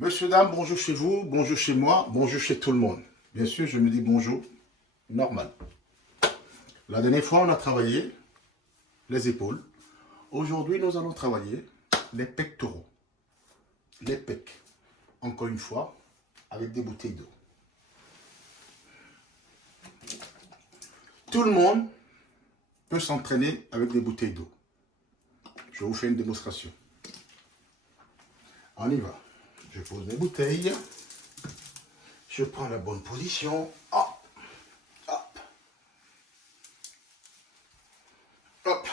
Monsieur, dame, bonjour chez vous, bonjour chez moi, bonjour chez tout le monde. Bien sûr, je me dis bonjour, normal. La dernière fois, on a travaillé les épaules. Aujourd'hui, nous allons travailler les pectoraux. Les pecs. Encore une fois, avec des bouteilles d'eau. Tout le monde peut s'entraîner avec des bouteilles d'eau. Je vous fais une démonstration. On y va. Je pose mes bouteilles. Je prends la bonne position. Hop, hop, hop.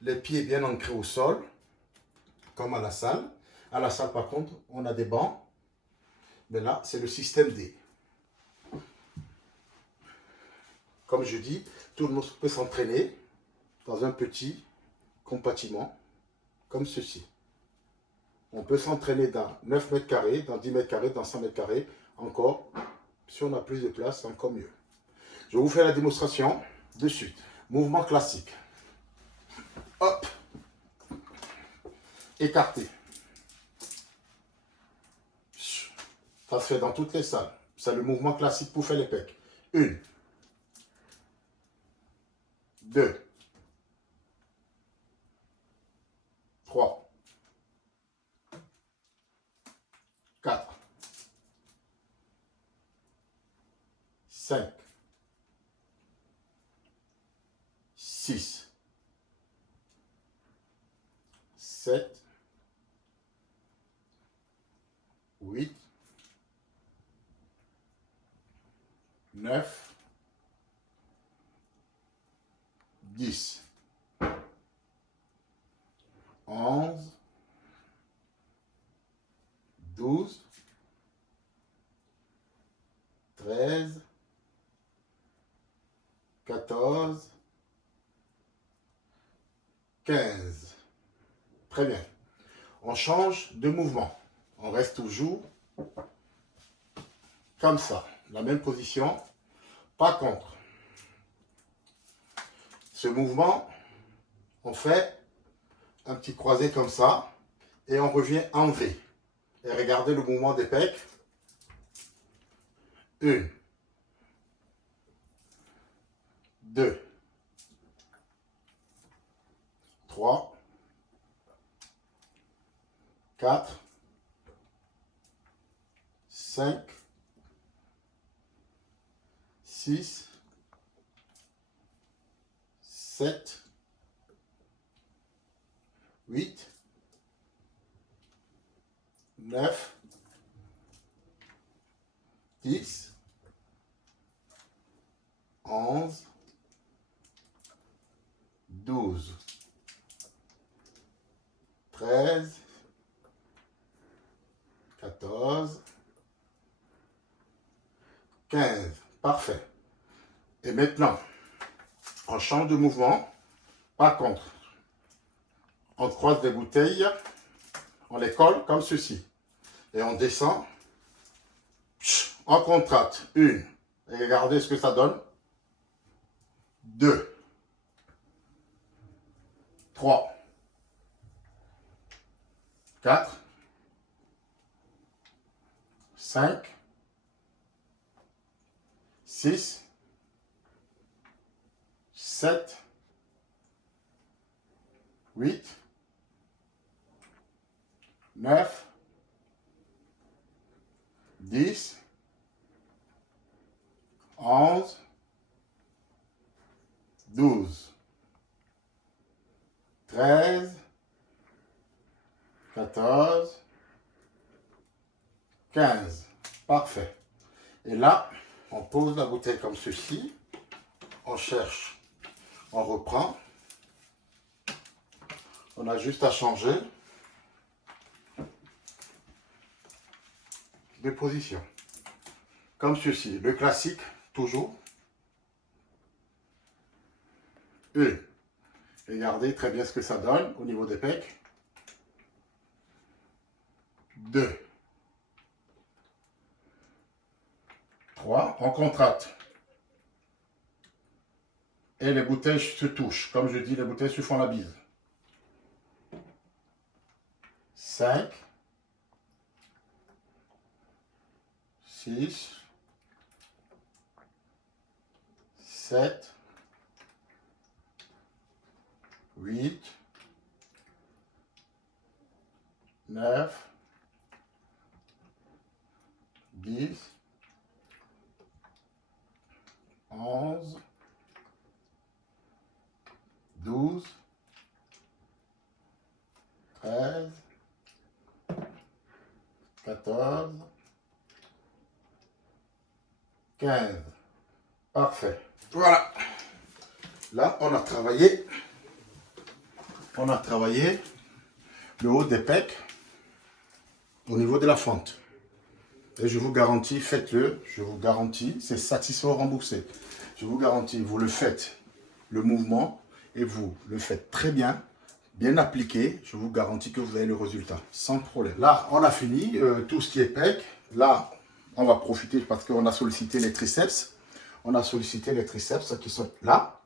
Les pieds bien ancrés au sol, comme à la salle. À la salle, par contre, on a des bancs. Mais là, c'est le système D. Comme je dis, tout le monde peut s'entraîner dans un petit compartiment, comme ceci. On peut s'entraîner dans 9 mètres carrés, dans 10 mètres carrés, dans 100 mètres carrés. Encore, si on a plus de place, c'est encore mieux. Je vous fais la démonstration de suite. Mouvement classique. Hop. Écarté. Ça se fait dans toutes les salles. C'est le mouvement classique pour faire les pecs. 1, 2, 3, 4, 5, 6, 7, 8, 9, 10, 11, 12, 13, 14, 15. Très bien. On change de mouvement. On reste toujours comme ça, la même position. Par contre, ce mouvement, on fait un petit croisé comme ça et on revient en V. Et regardez le mouvement des pecs. 1, 2, 3, 4, 5, 6, 7, 8, 9, 10, 11, 12, 13, 14, 15. Parfait. Et maintenant, on change de mouvement. Par contre, on croise des bouteilles, on les colle comme ceci. Et on descend, on contracte. 1. Et regardez ce que ça donne. 2, 3, 4, 5, 6, 7, 8, 9, 10, 11, 12, 13, 14, 15. Parfait. Et là, on pose la bouteille comme ceci. On cherche, on reprend. On a juste à changer de position. Comme ceci. Le classique, toujours. 1. Regardez très bien ce que ça donne au niveau des pecs. 2. 3. On contracte. Et les bouteilles se touchent. Comme je dis, les bouteilles se font la bise. 5, 6, 7, 8, 9, 10, 11, 12, 13, 14, 15. Parfait. Voilà. Là, on a travaillé le haut des pecs au niveau de la fente. Et je vous garantis, faites-le. Je vous garantis, c'est satisfait ou remboursé. Je vous garantis, vous le faites, le mouvement, et vous le faites très bien, bien appliqué. Je vous garantis que vous avez le résultat, sans problème. Là, on a fini tout ce qui est pec. Là, on va profiter parce qu'on a sollicité les triceps. On a sollicité les triceps qui sont là.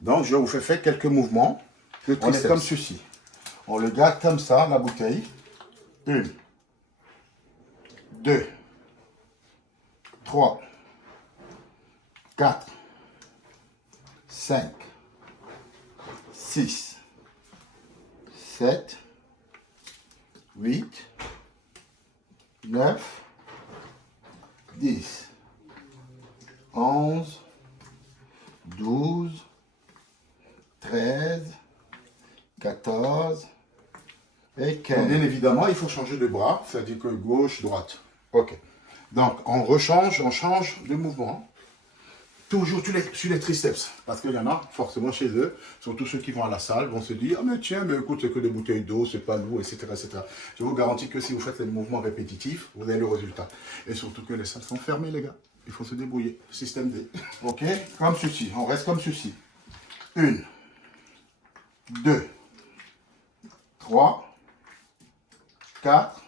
Donc, je vous fais faire quelques mouvements. On est comme ceci. On le garde comme ça, la bouteille. 1, 2, 3, 4, 5, 6, 7, 8, 9, 10, 11, 12, 13, 14 et 15. Bien évidemment, il faut changer de bras, c'est-à-dire que gauche, droite. Ok. Donc, on change de mouvement. Toujours sur les triceps. Parce qu'il y en a forcément chez eux, surtout ceux qui vont à la salle, vont se dire, ah mais tiens, mais écoute, c'est que des bouteilles d'eau, c'est pas lourd, etc., etc. Je vous garantis que si vous faites les mouvements répétitifs, vous avez le résultat. Et surtout que les salles sont fermées, les gars. Il faut se débrouiller. Système D. Ok. Comme ceci. On reste comme ceci. 1, 2, 3, 4,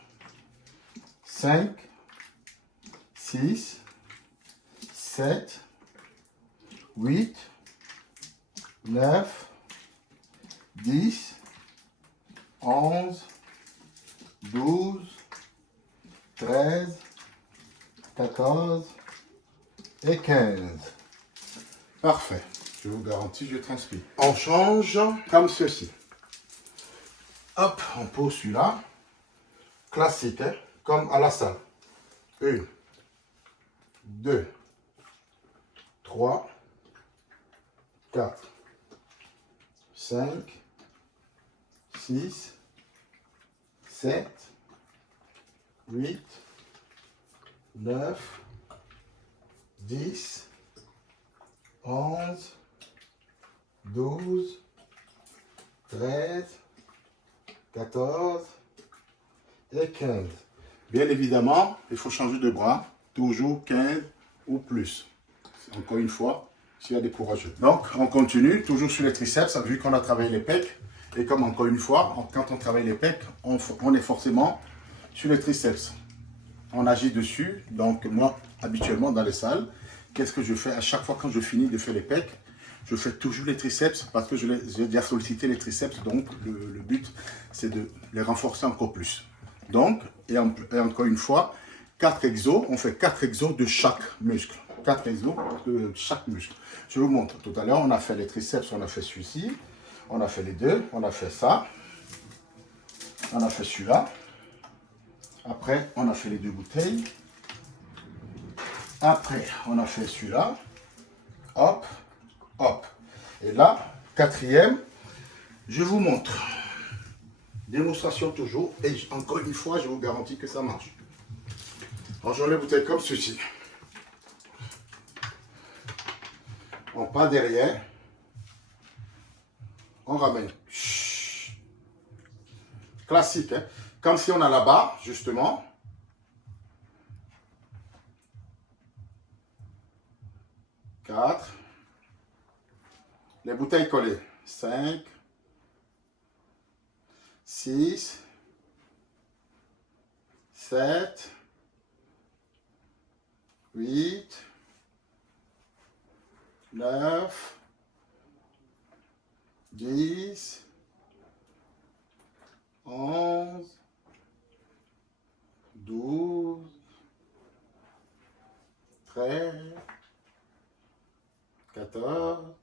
5, 6, 7, 8, 9, 10, 11, 12, 13, 14 et 15. Parfait. Je vous garantis, je transpire. On change comme ceci. Hop, on pose celui-là. Classique, hein, comme à la salle. 1, 2, 3, 4, 5, 6, 7, 8, 9, 10, 11, 12, 13, 14 et 15. Bien évidemment, il faut changer de bras, toujours 15 ou plus. Encore une fois, s'il y a des courageux. Donc, on continue, toujours sur les triceps, vu qu'on a travaillé les pecs. Et comme encore une fois, quand on travaille les pecs, on est forcément sur les triceps. On agit dessus. Donc, moi, habituellement, dans les salles, qu'est-ce que je fais? À chaque fois quand je finis de faire les pecs, je fais toujours les triceps parce que j'ai déjà sollicité les triceps. Donc, le but, c'est de les renforcer encore plus. Donc, et encore une fois, 4 exos, on fait 4 exos de chaque muscle. 4 exos de chaque muscle. Je vous montre. Tout à l'heure, on a fait les triceps, on a fait celui-ci. On a fait les deux, on a fait ça. On a fait celui-là. Après, on a fait les 2 bouteilles. Après, on a fait celui-là. Hop, hop. Et là, 4e, je vous montre. Démonstration toujours. Et encore une fois, je vous garantis que ça marche. Rangeons les bouteilles comme ceci. On part derrière. On ramène. Chut. Classique, hein? Comme si on a la barre, justement. Quatre. Les bouteilles collées. 5, 6, 7, 8, 9, 10, 11, 12, 13, 14,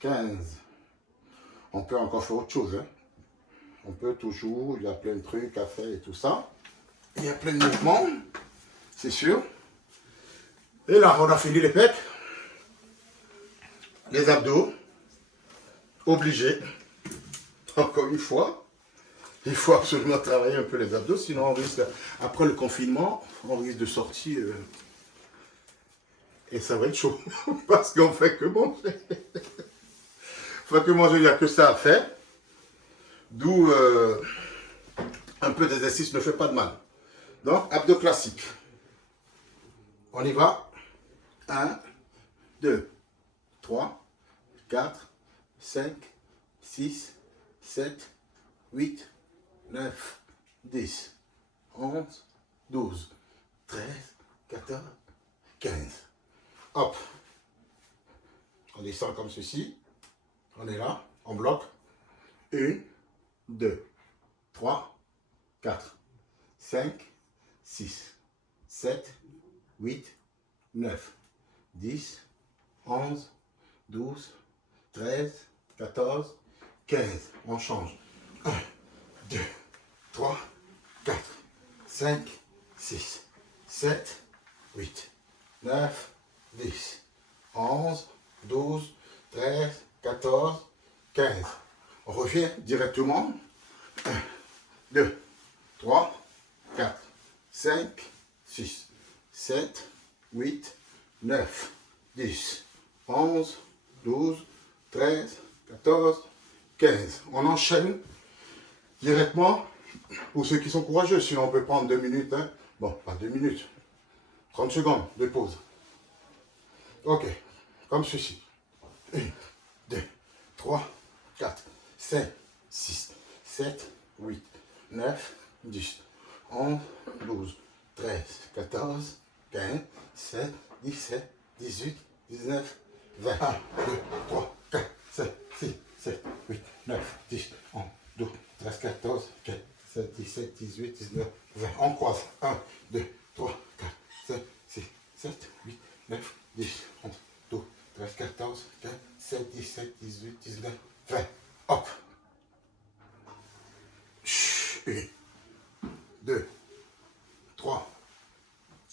15. On peut encore faire autre chose. Hein. On peut toujours, il y a plein de trucs à faire et tout ça. Il y a plein de mouvements, c'est sûr. Et là, on a fini les pecs. Les abdos. Obligé. Encore une fois. Il faut absolument travailler un peu les abdos, sinon on risque, après le confinement, on risque de sortir et ça va être chaud. Parce qu'on fait que manger. On fait que manger, il n'y a que ça à faire. D'où un peu d'exercice ne fait pas de mal. Donc, abdos classiques. On y va. 1, 2, 3, 4, 5, 6, 7, 8, 9, 10, 11, 12, 13, 14, 15. Hop. On descend comme ceci. On est là, on bloque. 1, 2, 3, 4, 5, 6, 7, 8, 9, 10, 11, 12, 13, 14, 15. On change. 1, 2, 3, 4, 5, 6, 7, 8, 9, 10, 11, 12, 13, 14, 15. On revient directement. 1, 2, 3, 4, 5, 6, 7, 8, 9, 10, 11, 12, 13, 14, 15. On enchaîne directement pour ceux qui sont courageux. Sinon, on peut prendre 2 minutes. Hein. Bon, pas 2 minutes. 30 secondes de pause. Ok, comme ceci. 1, 2, 3, 4, 5, 6, 7, 8, 9, 10, 11, 12, 13, 14, 15, 16, 17, 18, 19, 20. 1, 2, 3, 4, 5, 6, 7, 8, 9, 10, 11, 12, 13, 14, 15, 16, 17, 18, 19, 20. On croise. 1, 2, 3, 4, 5, 6, 7, 8, 9, 10, 11, 12, 13, 14, 15, 16, 17, 18, 19, 20. Hop. 1, 2, 3,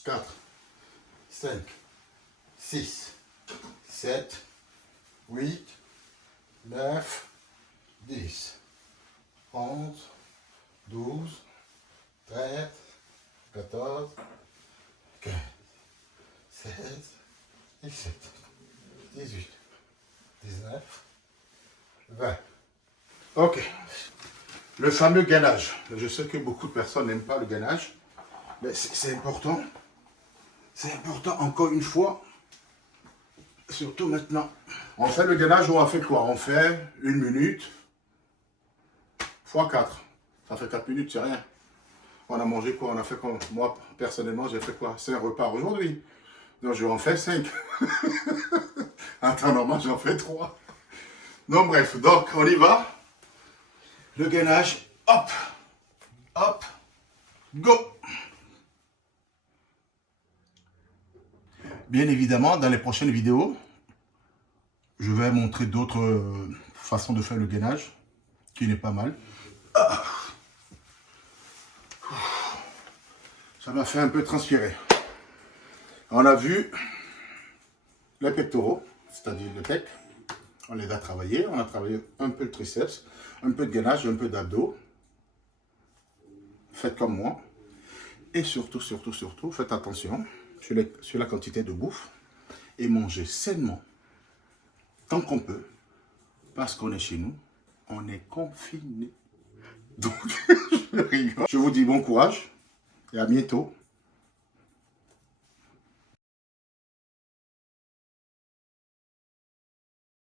4, 5, 6, 7, 8, 9, 10, 11, 12, 13, 14, 15, 16, 17, 18, 19, 20. Ok. Le fameux gainage. Je sais que beaucoup de personnes n'aiment pas le gainage, mais c'est important. C'est important, encore une fois, surtout maintenant. On fait le gainage ou on fait quoi? On fait 1 minute x 4. Ça fait 4 minutes, c'est rien. On a mangé quoi? On a fait quoi? Moi, personnellement, j'ai fait quoi? 5 repas aujourd'hui. Donc, je en fais 5. En temps normal, j'en fais 3. Donc, bref, donc, on y va. Le gainage, hop, hop, go. Bien évidemment, dans les prochaines vidéos, je vais montrer d'autres façons de faire le gainage, qui n'est pas mal. Ça m'a fait un peu transpirer. On a vu les pectoraux, c'est-à-dire le pec. On les a travaillés. On a travaillé un peu le triceps, un peu de gainage, un peu d'abdos. Faites comme moi. Et surtout, faites attention sur la quantité de bouffe. Et mangez sainement, tant qu'on peut. Parce qu'on est chez nous, on est confiné. Donc, je rigole. Je vous dis bon courage et à bientôt.